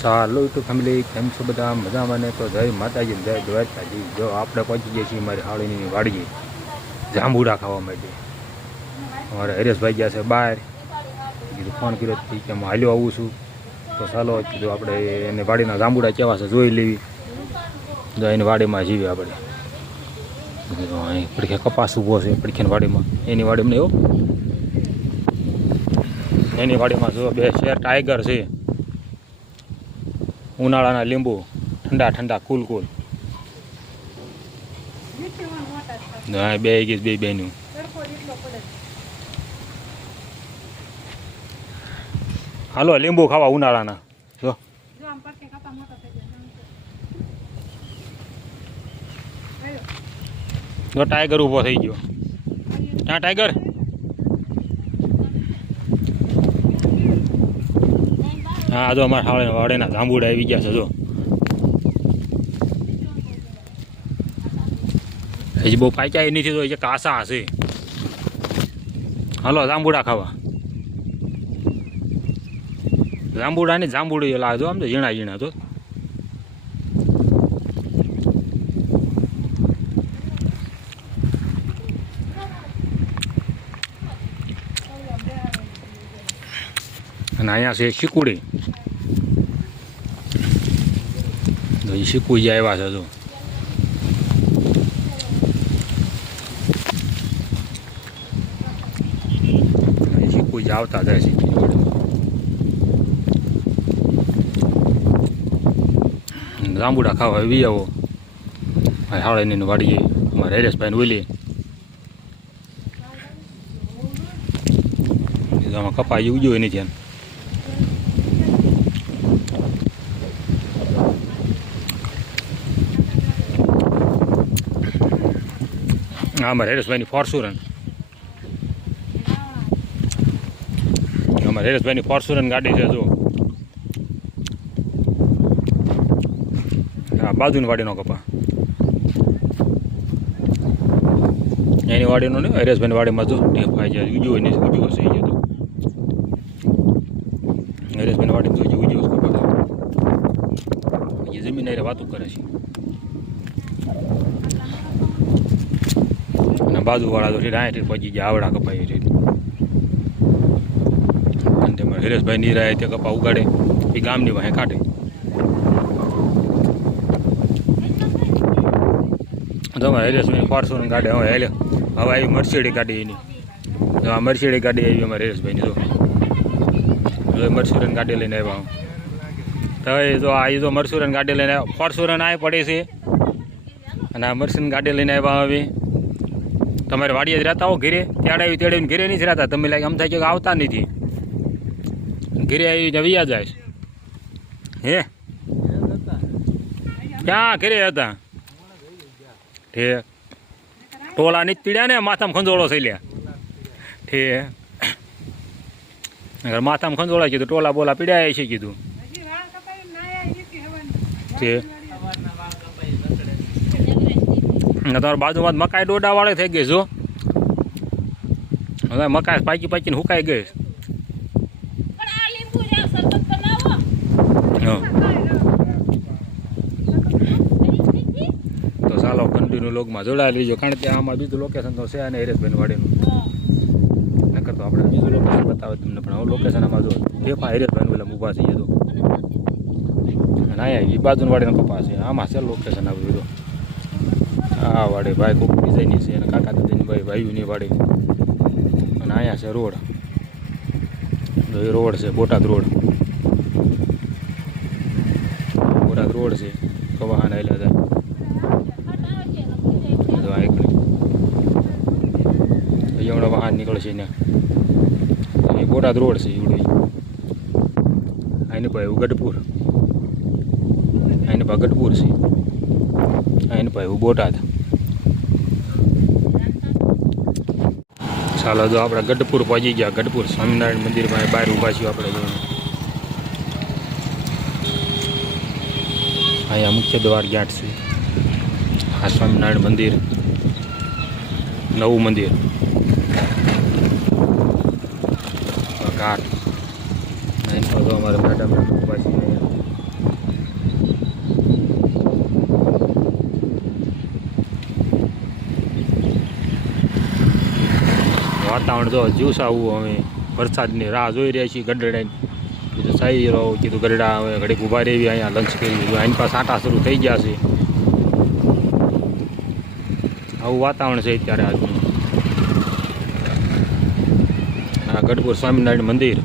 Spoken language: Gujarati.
ચાલો તો ફેમિલી કેમ છો બધા મજામાં ને? તો જય માતાજી જય દ્વારકાજી. જો આપણે પહોંચી જઈએ છીએ મારી હાળીની વાડીએ જાંબુડા ખાવા માટે. અમારે હરેશભાઈ ગયા છે બહાર, કીધું ફોન કર્યો કે હું હાલ્યો આવું છું. તો ચાલો કીધું આપણે એને વાડીના જાંબુડા કેવા છે જોઈ લેવી. જો એની વાડીમાં જીવે આપણે. અહીં પડખે કપાસ ઊભો છે પડખેની વાડીમાં, એની વાડીમાં એવો એની વાડીમાં જો બે શેર ટાઈગર છે. ઉનાળાના લીંબુ ઠંડા ઠંડા કુલ કુલ બે ગીસ બે બેનું. હાલો લીંબુ ખાવા ઉનાળાના. જો જો ટાઈગર ઊભો થઈ ગયો. હા ટાઈગર હા જો અમારા વાડેના જાંબુડા આવી ગયા છે. જો હજી બહુ પાક્યા નથી તો કાસા હશે. હાલો જાંબુડા ખાવા. જાંબુડા ને જાંબુડી લાગજો આમ તો ઝીણા ઝીણા. તો અને અહીંયા છે શીકુડી. શીકુજી આવ્યા છે. જો શીકુજી આવતા જાય છે. જાંબુડા ખાવા આવી આવો હાળીની વાડીએ. અમારે હરેશભાઈ ઓલી આમાં કપાઈ ઉગ્યો નથી. એમ અમારે હરેશભાઈની ફોર્ચ્યુનર, અમારે હરેશભાઈની ફોર્ચ્યુનર ગાડી છે. જો હા બાજુની વાડીનો કપા એની વાડીનો ને હરેશભાઈની વાડીમાં જો ટેફાઈ જાય ઉજવો ને ઉજવો છે. એ તો હરેશભાઈની વાડીમાં જો ઉજવો કપા એ જમીન એ વાતો કરે છે. બાજુવાળા તો રાય પહોંચી ગયા આવડા કપાઈ છે. અને તેમાં હરેશભાઈ નિરાય તે કપા ઉગાડે એ ગામની વાહે કાઢે. તમારે હરેશભાઈ ફોર્ચ્યુનર ગાડી હવે હવે આવી મર્સિડીઝ ગાડી એની. આ મર્સિડીઝ ગાડી આવી અમારે હરેશભાઈની. જો મર્સિડીઝ ગાડી લઈને આવ્યા. તો જો આ જો મર્સિડીઝ ગાડી લઈને ફોર્ચ્યુનર આ પડે છે અને આ મર્સિડીઝ ગાડી લઈને આવ્યા. હવે તમારે વાડીએ જ રહેતા હો, ઘરે તેડાવી તેડાવીને ઘરે નથી રહેતા તમે. લાગે આમ થાય કે આવતા નથી, ઘરે આવીને વ્યા જાય. હે ક્યાં ઘરે હતા? ઠીક ટોલા નથી પીડ્યા ને માથામાં ખંજોળો થઈ લ્યા. ઠીક માથામાં ખંજોળા કીધું ટોલા બોલા પીડ્યા છે કીધું. ઠીક તમારી બાજુમાં મકાઈ ડોડા વાળે થઈ ગઈ. જો હવે મકાઈ પાકી પાકીને હુકાઈ ગઈ. તો ચાલો કન્ટિન્યુ લોગમાં જોડાઈ લીજો, કારણ કે આમાં બીજું લોકેશન તો છે અને હરેશભાઈ વાડીનું. નકર તો આપણે બીજું લોકેશન બતાવે તમને, પણ હવે લોકેશન આમાં જો ફેફા હરેશભાઈ પેલા ઊભા થઈ જતો. અને અહીંયા એ બાજુની વાડીનો કપાસ છે. આમાં છે લોકેશન આવ્યું બધું. આ વાડી ભાઈ કોક ડિઝાઇનની છે અને કાકા દાદાની ભાઈ ભાઈઓની વાડી. અને અહીંયા છે રોડ. એ રોડ છે બોટાદ રોડ. બોટાદ રોડ છે તો વાહન આવેલા જાય. તો આ એક હમણાં વાહન નીકળશે ને એ બોટાદ રોડ છે. એવડું આની ભાઈ ગઢપુર, આની ભાઈ ગઢપુર છે, આની ભાઈ બોટાદ. ચાલો જો આપણે ગઢપુર પહોંચી ગયા. ગઢપુર સ્વામિનારાયણ મંદિરમાં બહાર ઊભા છીએ આપણે. જો અહીંયા મુખ્ય દ્વાર ગેટ છે. આ સ્વામિનારાયણ મંદિર નવું મંદિર. ઘાટ અહીં તો અમારે મેડમ ઊભા છીએ. વાતાવરણ જો જ્યુસાવું અમે વરસાદની રાહ જોઈ રહ્યા છીએ ગઢડાની. કીધું સાઈ રહો, કીધું ગઢડા હવે ઘડીક ઊભા રહેવી, અહીંયા લંચ કરી. આની પાસે આટા શરૂ થઈ ગયા છે. આવું વાતાવરણ છે અત્યારે આજનું. આ ગઢપુર સ્વામિનારાયણ મંદિર